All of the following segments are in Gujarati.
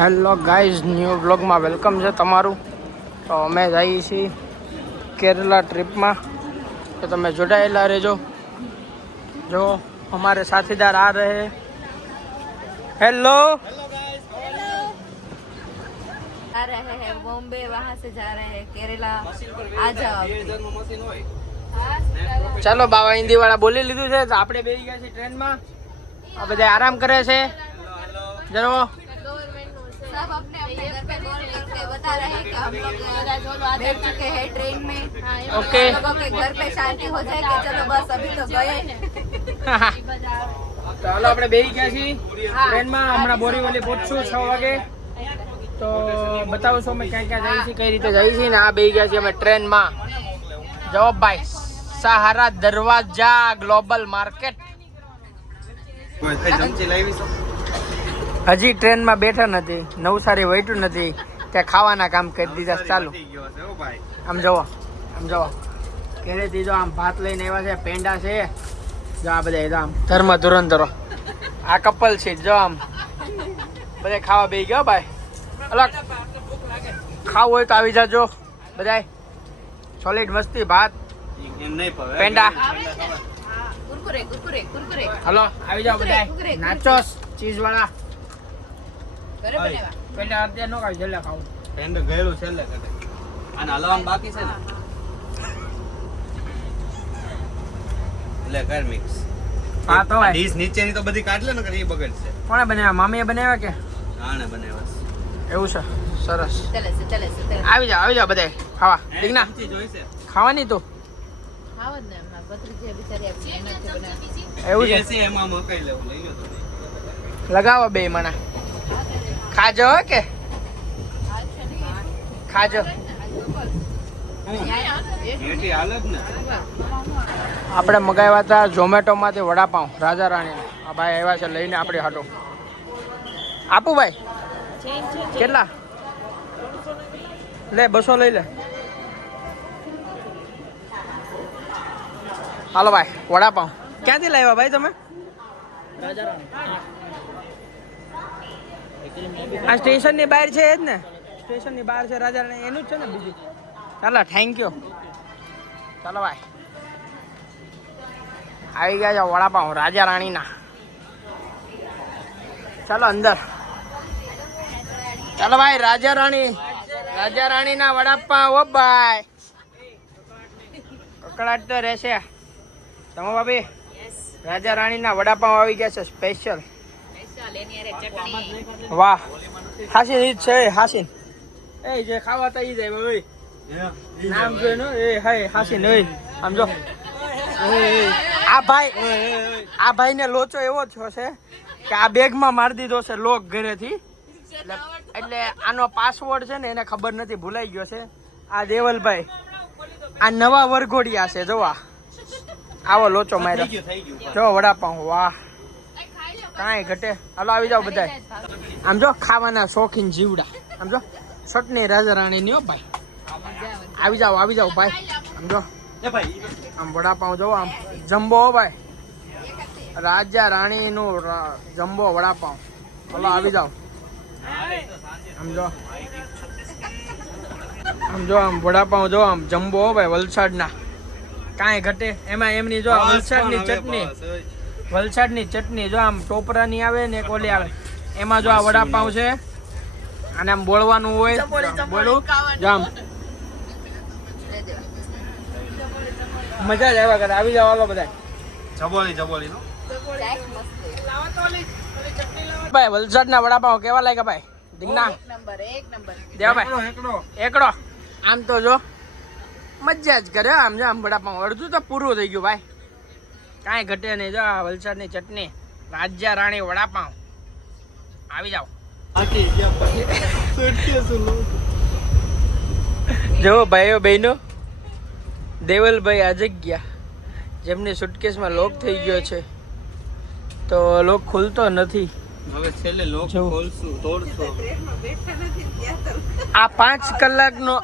હેલો ગાઈઝ, ન્યૂ બ્લોગમાં વેલકમ છે તમારું. તો અમે જઈએ છીએ કેરલા ટ્રીપમાં, તો તમે જોડાયેલા રહેજો. જો हमारे साथीदार आ रहे हैं. हेलो आ रहे हैं बॉम्बे, वहाँ से जा रहे हैं केरला. आ जाओ. ચાલો, બાવા હિન્દી વાળા બોલી લીધું છે તો આપણે બેસી ગયા છીએ ટ્રેનમાં. આ બધા આરામ કરે છે. જરો सब अपने अपने घर पे कॉल करके बता रहे हैं कि हम लोग बैठ चुके हैं ट्रेन में. ओके. लोगों के घर पे शांति हो जाए कि चलो बस अभी तो गए. ચાલો, આપણે બેસી ગયા છીએ ટ્રેનમાં. હમણાં બોરીવલી પહોંચશું 6 વાગે. તો બતાવશો અમે ક્યાં ક્યાં જઈએ છીએ, કઈ રીતે જઈએ છીએ. ને આ બેસી ગયા છીએ અમે ટ્રેનમાં. જવાબભાઈ, સહારા દરવાજા ગ્લોબલ માર્કેટ. હજી ટ્રેનમાં બેઠા નથી, નવસારી વૈટું નથી, ત્યાં ખાવાના કામ કરી દીધા ચાલુ. આમ જવો, આમ જવો, ઘરેથી જો આમ ભાત લઈને આવ્યા છે, પેંડા છે. જો આ બધા આમ ધર્મ ધુરંધરો, આ કપલ છે. જો આમ બધા ખાવા બેસી ગયા ભાઈ. અલગ ખાવું હોય તો આવી જાજો બધાય. સોલિડ મસ્તી ભાત પેંડા. कुरकुरे कुरकुरे कुरकुरे હલો, આવી જાઓ બધાય. નાચોસ ચીઝ વાળા ઘરે બનાવ્યા. પેંડા અત્યારે નો ખાવી, છેલ્લે ખાવું. પેંડા ગયેલું છેલ્લે કરે અને હલવાનું બાકી છે ને એટલે કર મિક્સ. હા તો ભાઈ, ડીશ નીચેની તો બધી કાઢ લે ને, એ બગડશે. કોણે બનાવ્યા? મામીએ બનાવ્યા કે આને બનાવ્યા એવું છે? સરસ. ચલે છે ચલે છે ચલે. આવી જાઓ બધાય ખાવા. દીકના છે જોઈશે ખાવાની તો ખાવ જ ને હમણાં ભત્રીજી બિચારી આપી મહેનત થી બનાવી. એવું એ છે. છે એમાં મકાઈ લેવું લઈ લો તમે. લગાવો બે મને. ખાજો હો કે ખાજો. એટી હાલ જ ને. આપણે મગાવ્યા હતા ઝોમેટોમાંથી વડાપાઉં રાજા રાણી. આ ભાઈ આવ્યા છે લઈને આપણી હાટો. આપું ભાઈ? કેટલા? લે 200 લઈ લે. હાલો ભાઈ, વડાપાઉં ક્યાંથી લાવ્યા ભાઈ તમે? આ સ્ટેશનની બહાર છે એ જ ને? સ્ટેશનની બહાર છે રાજા રાણી, એનું જ છે ને બીજું? ચાલો, થેન્ક યુ. ચાલો ભાઈ, આવી ગયા છે વડાપાઉં રાજા રાણીના. ચાલો અંદર. ચાલો ભાઈ, રાજા રાણીના વડાપાઉં. ઓ ભાઈ, કકડાટ તો રહેશે. તમે ભાભી, રાજા રાણીના વડાપાઉં આવી ગયા છે સ્પેશિયલ. વાહ, હાસીન ઈ જ છે. હાસીન એ જે ખાવા તો ઈ જાય ભાઈ. નામ જોઈને એ હાય હાસીન. એ આમ જો, આ ભાઈને લોચો એવો થયો છે કે આ બેગમાં મારી દીધો છે લોક ઘરેથી. એટલે આનો પાસવર્ડ છે ને એને ખબર નથી, ભૂલાઈ ગયો છે. આ દેવલભાઈ, આ નવા વરઘોડિયા છે. જોવા આવો લોચો માર્યો. જો વડાપાઉં, વાહ, કાંઈ ઘટે. હાલો આવી જાઓ બધા. આમ જો ખાવાના શોખીન જીવડા. આમ જો ચટણી રાજા રાણીની. હો ભાઈ, આવી જાઓ ભાઈ. આમ જો આમ વડાપાઉં જો, આમ જમ્બો. હો ભાઈ, રાજા રાણીનું જમ્બો વડાપાઉં. હાલો આવી જાઓ. આમ જો આમ વડાપાઉં જો, આમ જમ્બો. હો ભાઈ, વલસાડના, કાંઈ ઘટે. એમાં એમની જો વલસાડની ચટણી જો, આમ ટોપરાની આવે ને એક ઓલી આવે, એમાં જો આ વડાપાઉં છે. અને આમ બોલવાનું હોય, બોલું જો આમ મજા જ આવ્યા કરે. આવી જાવ હાલો બધા. જબોલી નો ભાઈ, વલસાડના વડાપાઉં કેવા લાગ્યા ભાઈ? દીકના એક નંબર દેવા ભાઈ. એકડો આમ તો જો મજા જ કરે. આમ જો આમ વડાપાઉં અડધું તો પૂરું થઈ ગયું ભાઈ, કાંઈ ઘટે નહીં. જો આ વલસાડની ચટણી રાજા રાણી વડાપાઉં. આવી જાઓ. જો ભાઈઓ બહેનો, દેવલભાઈ આજે ગયા, જેમની સુટકેસમાં લોક થઈ ગયો છે. તો લોક ખુલતો નથી. હવે છેલ્લે લોક ખોલશું, તોડશું. આ 5 કલાકનો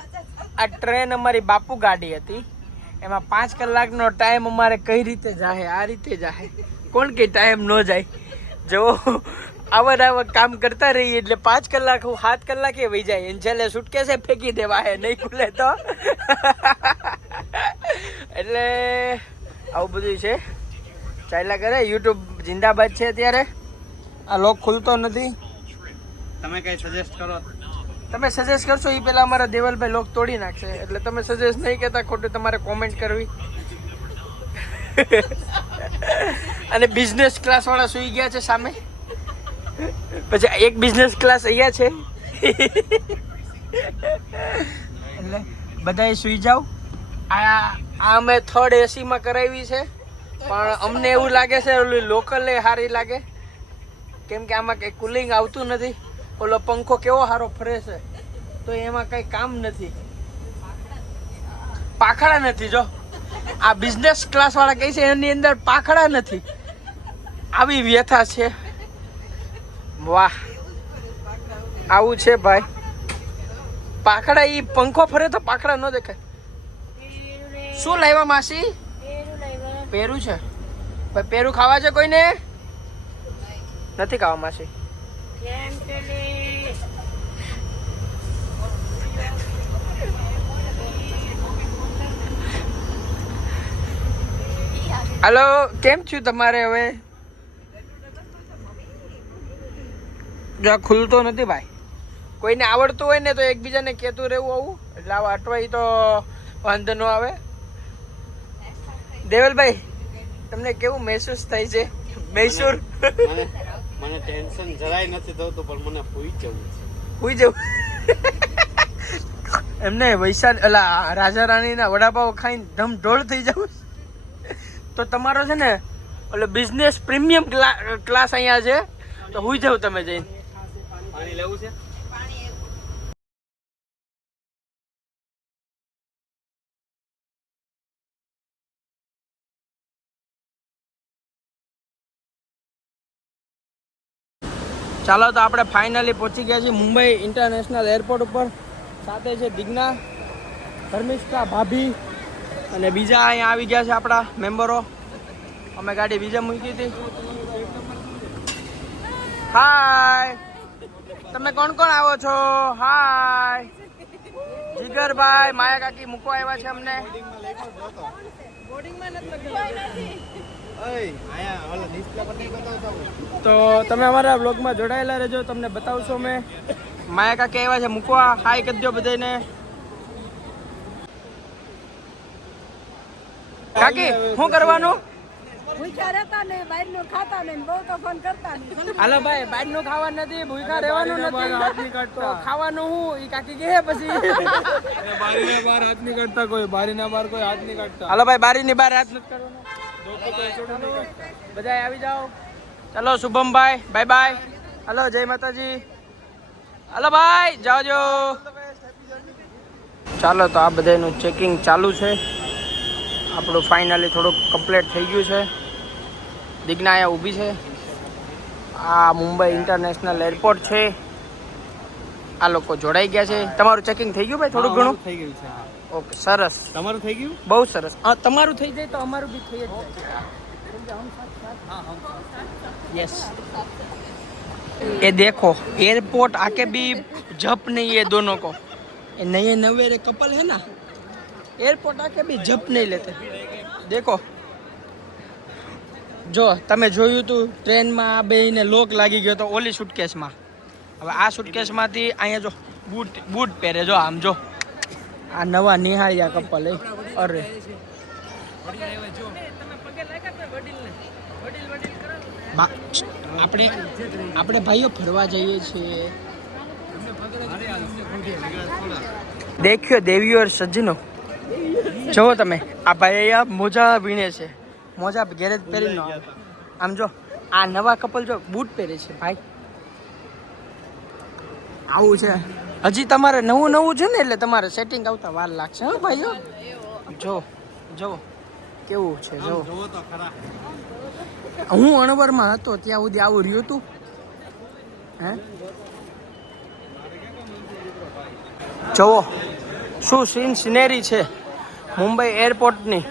આ ટ્રેન અમારી બાપુ ગાડી હતી. એમાં 5 કલાકનો ટાઈમ અમારે કઈ રીતે જાય? આ રીતે જાય. કોણ કે ટાઈમ ન જાય? જો આવા કામ કરતા રહીએ એટલે 5 કલાક 7 કલાકે વહી જાય એને છેલ્લે સુટકેસે ફેંકી દેવા હે નહીં ખુલે તો એટલે આવું બધું છે ચાલ્યા કરે યુટ્યુબ જિંદાબાદ છે અત્યારે આ લોક ખુલતો નથી તમે કઈ સજેસ્ટ કરો તમે સજેસ્ટ કરશો એ પહેલા અમારા દેવલભાઈ લોક તોડી નાખશે એટલે તમે સજેસ્ટ નહીં કહેતા ખોટું તમારે કોમેન્ટ કરવી અને બિઝનેસ ક્લાસ વાળા સુઈ ગયા છે સામે પછી એક બિઝનેસ ક્લાસ અહીંયા છે એટલે બધાએ સુઈ જાવ આ અમે 3rd એસીમાં કરાવી છે પણ અમને એવું લાગે છે ઓલી લોકલ એ સારી લાગે કેમ કે આમાં કંઈ કુલિંગ આવતું નથી ઓલો પંખો કેવો સારો ફરે છે તો એમાં કંઈ કામ નથી પાખડા નથી જો આ બિઝનેસ ક્લાસ વાળા કહે છે એની અંદર પાખડા નથી આવી વ્યથા છે વાહ આવું છે ભાઈ પાખડા ઈ પંખો ફરે તો પાખડા ન દેખાય શું લાવ્યા માસી પેરું છે ભાઈ પેરું ખાવા છે કોઈને નથી ખાવા માસી હાલો કેમ છું તમારે હવે જો ખુલતો નથી ભાઈ કોઈને આવડતું હોય ને તો એકબીજાને કહેતું રહેવું આવું એટલે આવા અટવાઈ તો વાંધો ન આવે દેવલભાઈ તમને કેવું મહેસૂસ થાય છે મૈસૂર મને ટેન્શન જરાય નથી થતું પણ મને હુઈ જવું એમને વૈશાલ અલા રાજા રાણીના વડાપાવ ખાઈને ધમ ઢોળ થઈ જવું તો તમારો છે ને ઓલો બિઝનેસ પ્રીમિયમ ક્લાસ અહીંયા છે તો હુઈ જાવ તમે જઈને પાણી લેવું છે ચાલો તો આપણે ફાઇનલી પહોંચી ગયા છીએ મુંબઈ ઇન્ટરનેશનલ એરપોર્ટ ઉપર સાથે છે દિગ્ના ધર્મિષ્ઠા ભાભી અને બીજા અહીંયા આવી ગયા છે આપણા મેમ્બરો અમે ગાડી બીજા મૂકી હતી હાય તમે કોણ કોણ આવો છો હાય જીગરભાઈ માયા કાકી મૂકવા આવ્યા છે અમને તો તમે અમારા બ્લોગમાં જોડાયેલા રહેજો તમને બતાવશો મેં માયા કાકી આવ્યા છે મૂકવા હાય કરજો બધાને કાકી શું કરવાનું હાલો ભાઈ બહાર નું ખાવા નથી ભૂખા રહેવાનું નથી ખાવાનું હું ઈ કાકી કહે પછી બારીના બહાર હાથ નહીં કાઢતા કોઈ બારીના બહાર કોઈ હાથ નહીં કાઢતા હાલો ભાઈ બારીની બહાર હાથ નથી કરવાનો બધા આવી જાઓ ચલો શુભમભાઈ બાય બાય હલો જય માતાજી હલો ભાઈ જાવજો ચાલો તો આ બધાનું ચેકિંગ ચાલુ છે આપણું ફાઇનલી થોડુંક કમ્પ્લીટ થઈ ગયું છે દિગ્ના અહીંયા ઊભી છે આ મુંબઈ ઇન્ટરનેશનલ એરપોર્ટ છે આ લોકો જોડાઈ ગયા છે તમારું ચેકિંગ થઈ ગયું ભાઈ થોડું ઘણું થઈ ગયું છે ઓકે સરસ તમારું થઈ ગયું બહુ સરસ તમારું થઈ જાય તો અમારું બી થઈ જ જાય यस ये देखो एयरपोर्ट आके भी जप नहीं है दोनों को ये नए नवेरे कपल है ना एयरपोर्ट आके भी जप नहीं लेते देखो જો તમે જોયું હતું ટ્રેનમાં આ બેને લોક લાગી ગયો તો ઓલી સુટકેસમાં હવે આ સુટકેસમાંથી અહીંયા જો બૂટ પહેરે જો આમ જો આ નવા નિહાળ્યા કપલ અરે આપણે ભાઈઓ ફરવા જઈએ છીએ દેખ્યો દેવીઓ સજ્જનો જો તમે આ ભાઈ અહીંયા મોજા વીણે છે મોજા ગેરેજ પહેરીને આમ જો આ નવા કપલ જો બૂટ પહેરે છે ભાઈ આવું છે હજી તમારે નવું છે ને એટલે તમારે સેટિંગ આવતા વાર લાગશે હો ભાઈઓ જો જો કેવું છે જો હું અણવરમાં હતો ત્યાં સુધી આવું રહ્યું હતું હે જુઓ શું સિનેરી છે મુંબઈ એરપોર્ટની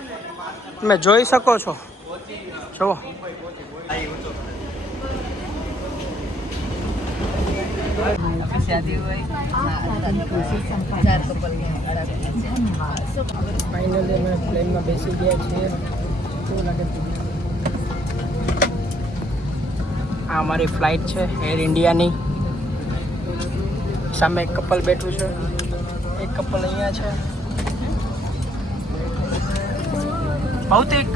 તમે જોઈ શકો છો જુઓ शादी हुई 4 कपल ફાઇનલી અમે પ્લેનમાં બેસી ગયા છીએ. કેવું લાગે છે? આ અમારી ફ્લાઇટ છે એર ઇન્ડિયાની. સામે એક કપલ બેઠું છે, એક કપલ અહીંયા છે. ભૌતિક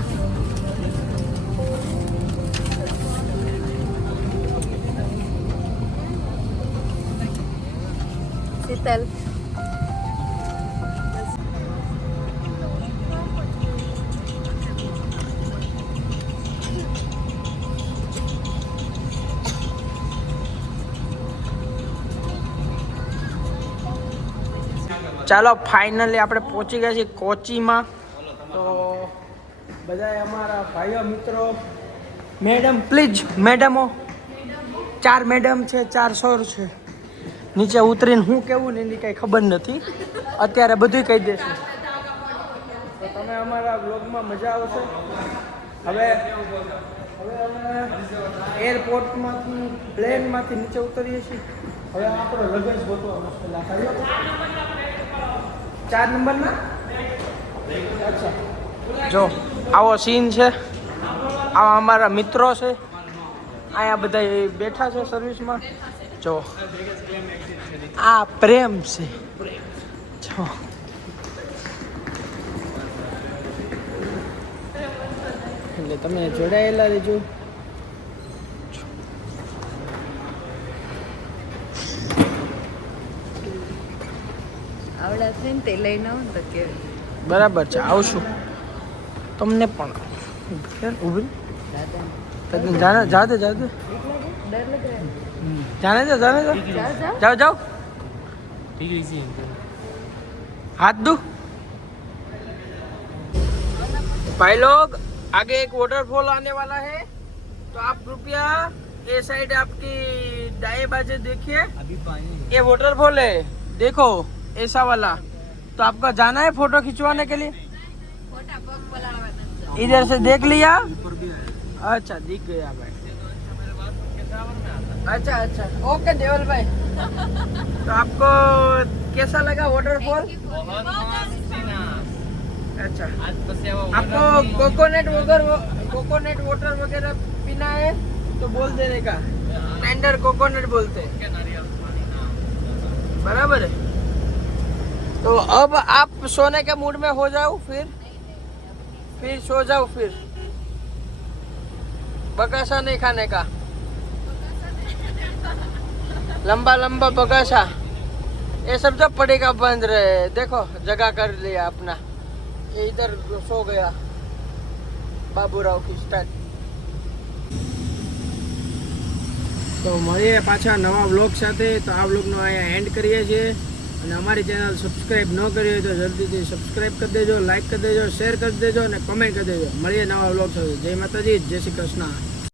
शीतल ચાલો ફાઇનલી આપણે પહોંચી ગયા છીએ કોચીમાં. તો બધાએ અમારા ભાઈઓ મિત્રો, મેડમ પ્લીઝ, મેડમો 4 મેડમ છે, 4 સર છે. નીચે ઉતરીને હું કેવું ને એની કંઈ ખબર નથી, અત્યારે બધું કહી દેશું. તો તમે અમારા બ્લોગમાં મજા આવશે. હવે અમે એરપોર્ટમાંથી પ્લેનમાંથી નીચે ઉતરીએ છીએ. હવે આપણો લગેજ ગોતવા મસ્ત લાગ્યો. 4 નંબરના અચ્છા, જો આવો સીન છે. આવા અમારા મિત્રો છે, અહીંયા બધા બેઠા છે સર્વિસમાં. જો આ પ્રેમ છે. જો એટલે તમે જોડાયેલા રહેજો. આવડા છે ને તે લઈને આવો ને તો કે બરાબર છે, આવશું તમને પણ. ઉભી જાને જાતે જાતે डर लग रहा है जाने दो जाओ जाओ जाओ. हाथ दो. भाई लोग आगे एक वाटरफॉल आने वाला है, तो आप कृपया ये साइड आपकी दाएं बाजू देखिए. ये वाटरफॉल है, देखो ऐसा वाला. तो आपका जाना है फोटो खिंचवाने के लिए. मोटा पग पलाड़वा इधर से देख लिया. अच्छा दिख गया भाई. अच्छा अच्छा ओके देवल भाई. तो आपको कैसा लगा वाटरफॉल? अच्छा, आपको कोकोनट वाटर वगैरह पीना है तो बोल देने का. टेंडर कोकोनट बोलते हैं, बराबर है. तो अब आप सोने के मूड में हो जाओ, फिर सो जाओ. फिर बकासा नहीं खाने का, लंबा लंबा बगासा. ये सब जब पड़ेगा बंद रहे. देखो जगह कर लिया अपना. ये इधर सो गया बाबूराव की स्टाइल. તો મળીએ પાછા નવા વ્લોગ સાથે. તો આ વ્લોગનો અહીંયા એન્ડ કરીએ છીએ. અને અમારી ચેનલ સબસ્ક્રાઈબ ન કરી હોય તો જલ્દીથી સબસ્ક્રાઈબ કરી દેજો, લાઈક કરી દેજો, શેર કરી દેજો અને કમેન્ટ કરી દેજો. મળીએ નવા વ્લોગ સાથે. જય માતાજી, જય શ્રી કૃષ્ણ.